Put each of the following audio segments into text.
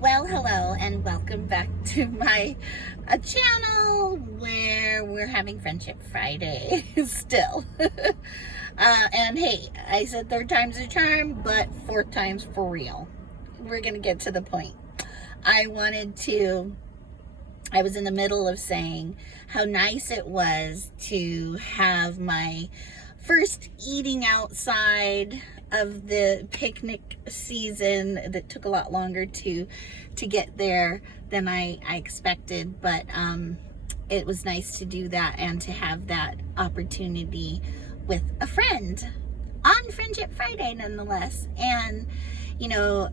Well, hello and welcome back to my channel where we're having Friendship Friday still. And hey, I said third time's a charm, but fourth time's for real. We're going to get to the point. I was in the middle of saying how nice it was to have my first eating outside of the picnic season that took a lot longer to get there than I expected, but it was nice to do that and to have that opportunity with a friend on Friendship Friday nonetheless. And you know,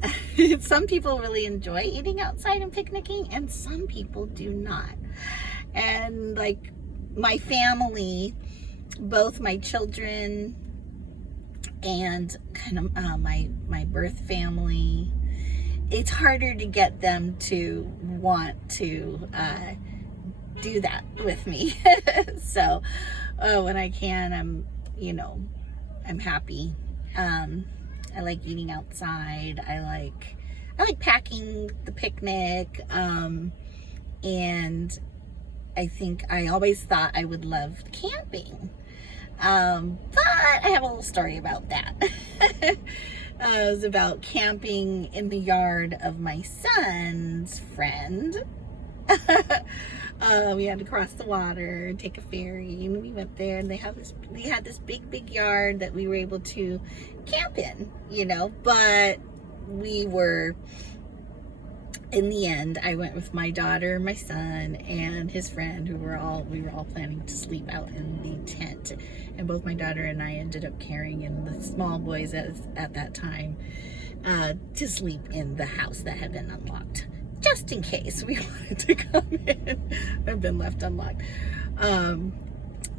some people really enjoy eating outside and picnicking and some people do not. And like my family, both my children and kind of my birth family, it's harder to get them to want to do that with me. So when I can, I'm happy. I like eating outside. I like packing the picnic, and I think I always thought I would love camping. But I have a little story about that. It was about camping in the yard of my son's friend. We had to cross the water, take a ferry, and we went there, and they had this big yard that we were able to camp in, but in the end, I went with my daughter, my son, and his friend, we were all planning to sleep out in the tent. And both my daughter and I ended up carrying in the small boys at that time to sleep in the house that had been unlocked, just in case we wanted to come in and been left unlocked.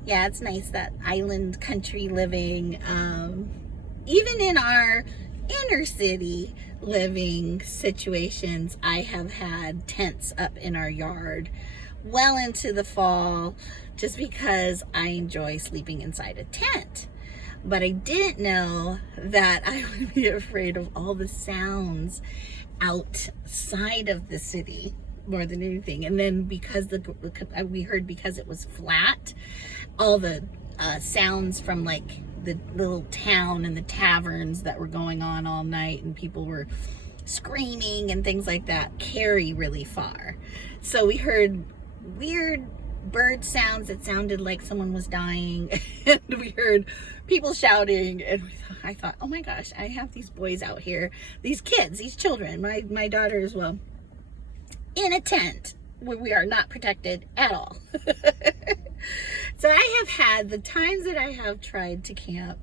Yeah, it's nice, that island country living. Even in our inner city living situations, I have had tents up in our yard well into the fall just because I enjoy sleeping inside a tent. But I didn't know that I would be afraid of all the sounds outside of the city more than anything. And then because we heard, because it was flat, all the sounds from like the little town and the taverns that were going on all night and people were screaming and things like that carry really far. So we heard weird bird sounds that sounded like someone was dying, and we heard people shouting, and I thought, oh my gosh, I have these boys out here, these kids, these children, my daughter as well, in a tent where we are not protected at all. So I have had the times that I have tried to camp,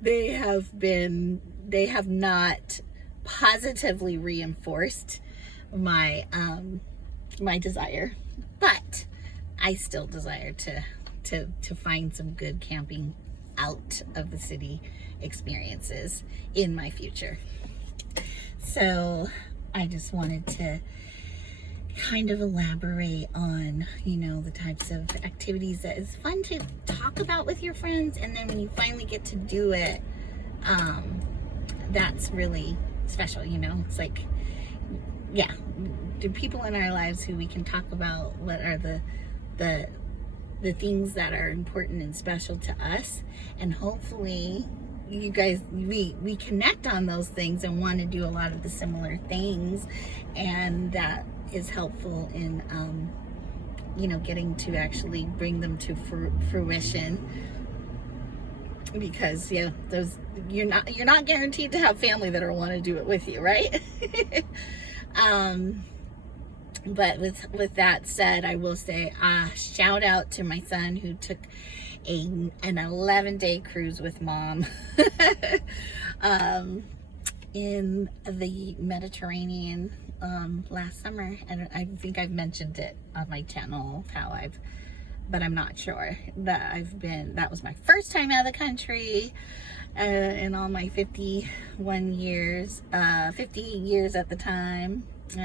they have not positively reinforced my my desire, but I still desire to find some good camping out of the city experiences in my future. So I just wanted to kind of elaborate on, the types of activities that is fun to talk about with your friends, and then when you finally get to do it, that's really special. It's like, yeah, the people in our lives who we can talk about what are the things that are important and special to us, and hopefully you guys, we connect on those things and want to do a lot of the similar things, and that is helpful in getting to actually bring them to fruition. Because those, you're not guaranteed to have family that will want to do it with you, right? But with that said, I will say shout out to my son who took an 11-day cruise with mom in the Mediterranean last summer. And I think I've mentioned it on my channel but I'm not sure that was my first time out of the country in all my 50 years at the time. And